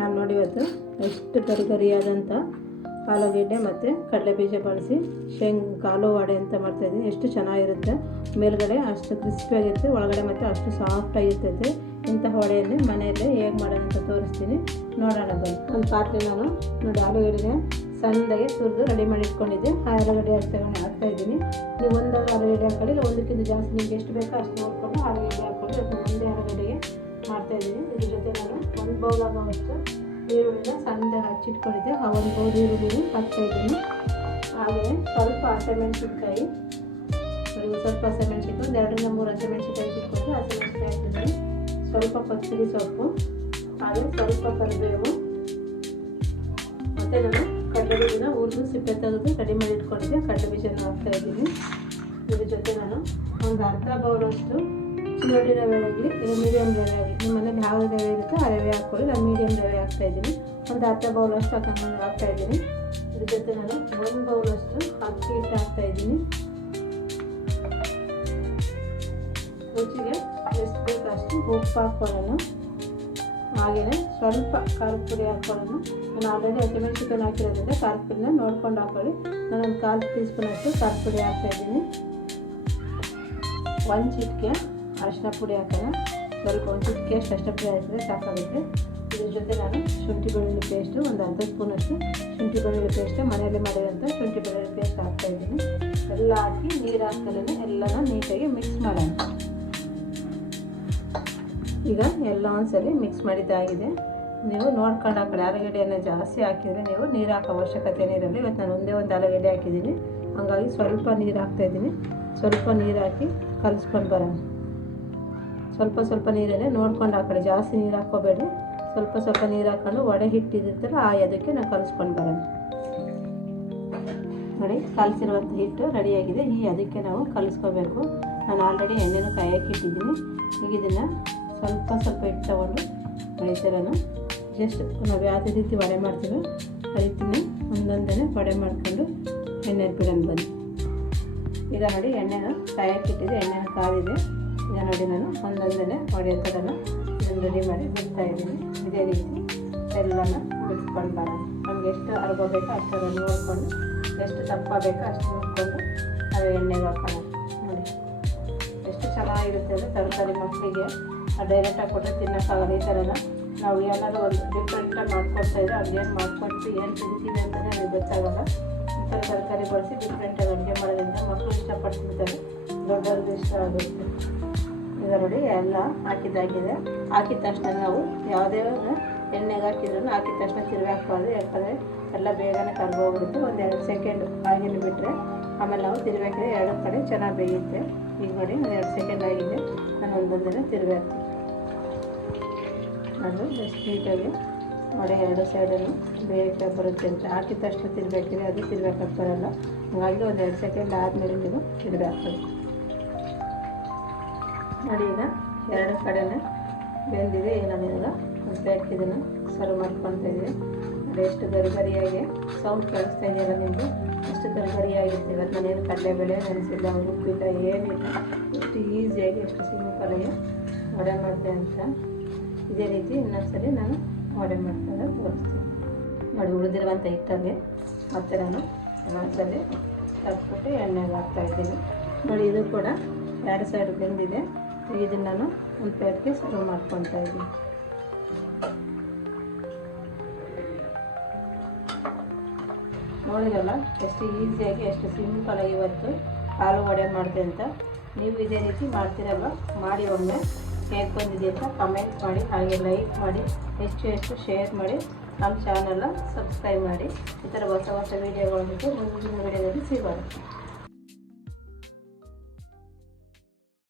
ನಾನು ನೋಡಿ ಇವತ್ತು ಎಷ್ಟು ಗರಿ ಗರಿಯಾದಂಥ ಆಲೂಗೆಡ್ಡೆ ಮತ್ತು ಕಡಲೆಬೀಜ ಬಳಸಿ, ಶೇಂಗ್, ಕಾಲು ವಡೆ ಅಂತ ಮಾಡ್ತಾಯಿದ್ದೀನಿ ಎಷ್ಟು ಚೆನ್ನಾಗಿರುತ್ತೆ. ಮೇಲ್ಗಡೆ ಅಷ್ಟು ಕ್ರಿಸ್ಪಿಯಾಗಿರುತ್ತೆ, ಒಳಗಡೆ ಮತ್ತು ಅಷ್ಟು ಸಾಫ್ಟಾಗಿರ್ತೈತೆ ಇಂತಹ ವಡೆಯಲ್ಲಿ ಮನೆಯಲ್ಲೇ ಹೇಗೆ ಮಾಡೋಣ ಅಂತ ತೋರಿಸ್ತೀನಿ. ನೋಡೋಣ ಬನ್ನಿ. ಒಂದು ಪಾತ್ರೆ ನಾನು ನೋಡಿ ಆಲೂಗಡ್ಡೆ ಸಣ್ಣದಾಗಿ ತುರಿದು ರೆಡಿ ಮಾಡಿ ಇಟ್ಕೊಂಡಿದ್ದೆ. ಆ ಆಲೂಗಡ್ಡೆ ಹಾಕ್ತಾ ಹಾಕ್ತಾ ಇದ್ದೀನಿ. ನೀವು ಒಂದಾದ್ರೂ ಆಲೂಗಡ್ಡೆ ಹಾಕೊಳ್ಳಿ ಒಂದಕ್ಕಿಂತ ಜಾಸ್ತಿ ನಿಮ್ಗೆ ಎಷ್ಟು ಬೇಕೋ ಅಷ್ಟು ನೋಡಿಕೊಂಡು ಆಲೂಗಡ್ಡೆ ಹಾಕ್ಕೊಂಡು ಒಂದೇ ಆಲೂಗಡ್ಡೆಗೆ ಮಾಡ್ತಾ ಇದ್ದೀನಿ ಇದ್ರ ಜೊತೆ ನಾನು ಒಂದು ಬೌಲ್ ಆಗೋವಷ್ಟು ಈರುಳ್ಳಿನ ಸಣ್ಣದಾಗಿ ಹಚ್ಚಿಟ್ಕೊಂಡಿದ್ದೆ. ಆ ಒಂದು ಬೌಲ್ ಹಾಕ್ತಾ ಇದ್ದೀನಿ ಆಮೇಲೆ ಸ್ವಲ್ಪ ಹಸಿಮೆಣಸಿನ್ಕಾಯಿ ಸ್ವಲ್ಪ ಹಸಿಮೆಣಸಿನ್ಕಾಯಿ, ಒಂದು ಎರಡರಿಂದ ಮೂರು ಹಸಿಮೆಣಸಿನ್ಕಾಯಿ ಇಟ್ಕೊಂಡು ಹಸಿಮೆಣಸಿನ್ಕಾಯಿ ಹಾಕಿದ್ದೀನಿ ಸ್ವಲ್ಪ ಕೊತ್ತಂಬರಿ ಸೊಪ್ಪು ಹಾಗೆ ಸ್ವಲ್ಪ ಕರಿಬೇವು. ಮತ್ತು ನಾನು ಕಡಲೆಬೀಜನ ಹುರಿದು ಸಿಪ್ಪೆ ತೆಗೆದು ರೆಡಿ ಮಾಡಿ ಇಟ್ಕೊಂಡಿದ್ದೆ. ಕಡಲೆಬೀಜನ ಹಾಕ್ತಾ ಇದ್ದೀನಿ ಇದ್ರ ಜೊತೆ ನಾನು ಒಂದು ಅರ್ಧ ಬೌಲಷ್ಟು ಚಿರೋಟಿ ರವೆ ಆಗಲಿ ಇದು ಮೀಡಿಯಮ್ ರವೆ ಆಗಲಿ, ನಿಮ್ಮ ಮನೇಲಿ ಯಾವ ರವೆ ಇರುತ್ತೋ ಆ ರವೆ ಹಾಕ್ಕೊಳ್ಳಿ. ನಾನು ಮೀಡಿಯಮ್ ರವೆ ಹಾಕ್ತಾ ಇದ್ದೀನಿ. ಒಂದು ಅರ್ಧ ಅಷ್ಟು ಹಾಕೊಂಡು ಹಾಕ್ತಾ ಇದ್ದೀನಿ. ಇದ್ರ ಜೊತೆ ನಾನು ಒಂದು ಬೌಲಷ್ಟು ಅಕ್ಕಿ ಹಿಟ್ಟು ಹಾಕ್ತಾ ಇದ್ದೀನಿ. ರುಚಿಗೆ ಎಷ್ಟು ಬೇಕು ಅಷ್ಟು ಉಪ್ಪು ಹಾಕ್ಕೊಳ್ಳೋಣ. ಹಾಗೆಯೇ ಸ್ವಲ್ಪ ಖಾರದ ಪುಡಿ ಹಾಕ್ಕೊಳ್ಳೋಣ. ನಾನು ಆಲ್ರೆಡಿ ಹಸಿಮೆಣಸಿನ್ಕಾಯಿ ಹಾಕಿರೋದ್ರಿಂದ ಖಾರ ಪುಡಿನ ನೋಡ್ಕೊಂಡು ಹಾಕೊಳ್ಳಿ ನಾನು ಒಂದು ಕಾಲು ಟೀ ಸ್ಪೂನ್ ಅಷ್ಟು ಖಾರದ ಪುಡಿ ಹಾಕ್ತಾ ಇದ್ದೀನಿ. ಒಂದು ಚಿಟಿಕೆ ಅರಿಶಿನ ಪುಡಿ ಹಾಕೋಣ. ಸ್ವಲ್ಪ ಒಂದು ಚಿಟಿಕೆ ಅಷ್ಟು ಅರಿಶಿನ ಪುಡಿ ಹಾಕಿದ್ರೆ ಸಾಕಾಗುತ್ತೆ. ಇದ್ರ ಜೊತೆ ನಾನು ಶುಂಠಿ ಬೆಳ್ಳುಳ್ಳಿ ಪೇಸ್ಟು ಒಂದು ಅರ್ಧ ಸ್ಪೂನಷ್ಟು ಶುಂಠಿ ಬೆಳ್ಳುಳ್ಳಿ ಪೇಸ್ಟ್ ಮನೆಯಲ್ಲೇ ಮಾಡಿರೋಂಥ ಶುಂಠಿ ಬೆಳ್ಳುಳ್ಳಿ ಪೇಸ್ಟ್ ಹಾಕ್ತಾ ಇದ್ದೀನಿ. ಎಲ್ಲ ಹಾಕಿ ನೀರು ಹಾಕ್ದಲೇ ಎಲ್ಲನ ನೀಟಾಗಿ ಮಿಕ್ಸ್ ಮಾಡೋಣ. ಈಗ ಎಲ್ಲ ಒಂದ್ಸಲಿ ಮಿಕ್ಸ್ ಮಾಡಿದ್ದಾಗಿದೆ ನೀವು ನೋಡ್ಕೊಂಡು ಹಾಕೊಳ್ಳಿ. ಆಲೂಗಡ್ಡೆಯನ್ನು ಜಾಸ್ತಿ ಹಾಕಿದರೆ ನೀವು ನೀರು ಹಾಕೋ ಅವಶ್ಯಕತೆ ಇರಲಿ ಇವತ್ತು ನಾನು ಒಂದೇ ಒಂದು ಆಲೂಗಡ್ಡೆ ಹಾಕಿದ್ದೀನಿ. ಹಾಗಾಗಿ ಸ್ವಲ್ಪ ನೀರು ಹಾಕ್ತಾಯಿದ್ದೀನಿ ಸ್ವಲ್ಪ ನೀರು ಹಾಕಿ ಕಲಿಸ್ಕೊಂಡು ಬರೋಣ. ಸ್ವಲ್ಪ ಸ್ವಲ್ಪ ನೀರಲ್ಲೇ ನೋಡ್ಕೊಂಡು ಹಾಕೊಳ್ಳಿ ಜಾಸ್ತಿ ನೀರು ಹಾಕೋಬೇಡಿ ಸ್ವಲ್ಪ ಸ್ವಲ್ಪ ನೀರು ಹಾಕ್ಕೊಂಡು ವಡೆ ಹಿಟ್ಟಿದ್ದಿರ್ತಾರೆ ಆ ಅದಕ್ಕೆ ನಾವು ಕಲಿಸ್ಕೊಂಡು ಬರೋಣ. ನೋಡಿ ಕಲಸಿರುವಂಥ ಹಿಟ್ಟು ರೆಡಿಯಾಗಿದೆ ಈ ಅದಕ್ಕೆ ನಾವು ಕಲಿಸ್ಕೋಬೇಕು. ನಾನು ಆಲ್ರೆಡಿ ಎಣ್ಣೆನೂ ಕಾಯಕ್ಕೆ ಇಟ್ಟಿದ್ದೀನಿ. ಈಗ ಇದನ್ನು ಸ್ವಲ್ಪ ಸ್ವಲ್ಪ ಹಿಟ್ಟು ತೊಗೊಂಡು ಈ ಜಸ್ಟ್ ನಾವು ಯಾವುದೇ ರೀತಿ ವಡೆ ಮಾಡ್ತೀವಿ ರೀತಿನೇ ಒಂದೊಂದೇ ವಡೆ ಮಾಡಿಕೊಂಡು ಎಣ್ಣೆ ಬಿಡೋಣ ಬನ್ನಿ. ಈಗ ನೋಡಿ, ಎಣ್ಣೆನ ಕಾಯಕ್ಕೆ ಎಣ್ಣೆನ ಕಾದಿದೆ. ಈಗ ನೋಡಿ ನಾನು ಒಂದೊಂದೇ ವಡೆ ಥರನ ರೆಡಿ ಮಾಡಿ ಬಿಡ್ತಾ ಇದ್ದೀನಿ. ಇದೇ ರೀತಿ ಎಲ್ಲನ ಬಿಟ್ಕೊಂಡು ಬರೋಣ ನಮ್ಗೆ ಎಷ್ಟು ಅರ್ಬ ಬೇಕೋ ಅಷ್ಟರ ನೋಡಿಕೊಂಡು, ಎಷ್ಟು ದಪ್ಪ ಬೇಕೋ ಅಷ್ಟು ನೋಡಿಕೊಂಡು ಅದು ಎಣ್ಣೆಗೆ ಹಾಕೋಣ. ನೋಡಿ. ಎಷ್ಟು ಚೆನ್ನಾಗಿರುತ್ತೆ ಅಂದರೆ ತರಕಾರಿ ಮಕ್ಕಳಿಗೆ ಡೈರೆಕ್ಟಾಗಿ ಕೊಟ್ಟರೆ ತಿನ್ನೋಕ್ಕಾಗಲ್ಲ. ಈ ಥರನ ನಾವು ಏನಾದರೂ ಒಂದು ಡಿಫ್ರೆಂಟಾಗಿ ಮಾಡ್ಕೊಡ್ತಾ ಇದ್ರೆ ಏನು ಮಾಡ್ಕೊಡ್ತೀವಿ ಏನು ತಿಂತೀವಿ ಅಂತಲೇ ನಮಗೆ ಗೊತ್ತಾಗಲ್ಲ. ಈ ಥರ ತರಕಾರಿ ಬಳಸಿ ಡಿಫ್ರೆಂಟಾಗಿ ಅಡುಗೆ ಮಾಡೋದ್ರಿಂದ ಮಕ್ಕಳು ಇಷ್ಟಪಡ್ತಿರ್ತಾರೆ ದೊಡ್ಡವ್ರಿಗೆ ಇಷ್ಟ ಆಗುತ್ತೆ. ನೋಡಿ, ಎಲ್ಲ ಹಾಕಿದ್ದಾಗಿದೆ ಹಾಕಿದ ತಕ್ಷಣ ನಾವು ಯಾವುದೇ ಎಣ್ಣೆಗೆ ಹಾಕಿದ್ರು ಹಾಕಿದ ತಕ್ಷಣ ತಿರುಗಿ ಹಾಕ್ಬಾರ್ದು. ಯಾಕಂದರೆ ಎಲ್ಲ ಬೇಗನೆ ಕರ್ಗೋಗ್ಬಿಡುತ್ತೆ ಒಂದು ಎರಡು ಸೆಕೆಂಡ್ ಆಗಿಲ್ಲ ಬಿಟ್ಟರೆ ಆಮೇಲೆ ನಾವು ತಿರುಗಾಕಿದ್ರೆ ಎರಡು ಕಡೆ ಚೆನ್ನಾಗಿ ಬೇಯುತ್ತೆ. ಈಗ ನೋಡಿ ಒಂದು ಎರಡು ಸೆಕೆಂಡ್ ಆಗಿದೆ. ನಾನು ಒಂದೊಂದಿನ ತಿರುಗಿ ಹಾಕ್ತೀನಿ. ಅದು ಎಷ್ಟು ನೀಟಾಗಿ ನೋಡಿ, ಎರಡು ಸೈಡನ್ನು ಬೇಯಕ್ಕೆ ಬರುತ್ತೆ ಅಂತ. ಹಾಕಿದ ತಕ್ಷಣ ತಿರ್ಬೇಕಿದ್ರೆ ಅದು ಬರಲ್ಲ. ಹಾಗಾಗಿ ಒಂದು ಎರಡು ಸೆಕೆಂಡ್ ಆದಮೇಲೆ ನೀವು ತಿರುಗಿ ಹಾಕ್ಬೇಕು ನೋಡಿ ಈಗ ಎರಡು ಕಡೆನೇ ಬೆಂದಿದೆ ಏನಾದಿಲ್ಲ ಒಂದು ಪ್ಲೇಟ್ಗೆ ಇದನ್ನು ಸರ್ವ್ ಮಾಡ್ಕೊತಾ ಇದ್ದೀವಿ ಎಷ್ಟು ಗರಿಗರಿಯಾಗಿ ಸೌಂಡ್ ಕೇಳಿಸ್ತಾ ಇದೆಯಲ್ಲ ನಿಮಗೆ ಎಷ್ಟು ಗರಿಗರಿಯಾಗಿರ್ತೀವಿ ಇವತ್ತು ನಾನೇನು ಕಡಲೆಬೇಳೆ ನೆನೆಸಿಲ್ಲ ಉಪ್ಪಿಲ್ಲ ಏನಿಲ್ಲ. ಎಷ್ಟು ಈಸಿಯಾಗಿ ಎಷ್ಟು ಸಿಂಪಲಾಗಿ ವಡೆ ಮಾಡಿದೆ ಅಂತ. ಇದೇ ರೀತಿ ಇನ್ನೊಂದ್ಸರಿ ನಾನು ವಡೆ ಮಾಡ್ಕೊಂಡು ತೋರಿಸ್ತೀನಿ. ನೋಡಿ ಉಳಿದಿರುವಂಥ ಹಿಟ್ಟಲ್ಲಿ ಮತ್ತೆ ನಾನು ಇನ್ನೊಂದ್ಸಲಿ ತಗ್ಬಿಟ್ಟು ಎಣ್ಣೆಗೆ ಹಾಕ್ತಾ ಇದ್ದೀನಿ. ನೋಡಿ, ಇದು ಕೂಡ ಎರಡು ಸೈಡ್ ಬೆಂದಿದೆ. ಇದನ್ನು ನಾನು ಒಂದು ಪ್ಲೇಟ್ಗೆ ಸರ್ವ್ ಮಾಡ್ಕೊತಾ ಇದ್ದೀನಿ. ನೋಡಿರಲ್ಲ ಎಷ್ಟು ಈಸಿಯಾಗಿ ಎಷ್ಟು ಸಿಂಪಲಾಗಿ ಇವತ್ತು ಹಾಲು ವಡೆ ಮಾಡಿದೆ ಅಂತ. ನೀವು ಇದೇ ರೀತಿ ಮಾಡ್ತೀರಲ್ವ? ಮಾಡಿ ಒಮ್ಮೆ ಹೇಗೆ ಅಂತ ಕಮೆಂಟ್ ಮಾಡಿ, ಹಾಗೆ ಲೈಕ್ ಮಾಡಿ, ಹೆಚ್ಚು ಹೆಚ್ಚು ಶೇರ್ ಮಾಡಿ. ನಮ್ಮ ಚಾನಲ್ನ ಸಬ್ಸ್ಕ್ರೈಬ್ ಮಾಡಿ. ಈ ಥರ ಹೊಸ ಹೊಸ ವೀಡಿಯೋಗಳ ಜೊತೆ ಮುಂದಿನ ವೀಡಿಯೋದಲ್ಲಿ ಸಿಗೋಣ.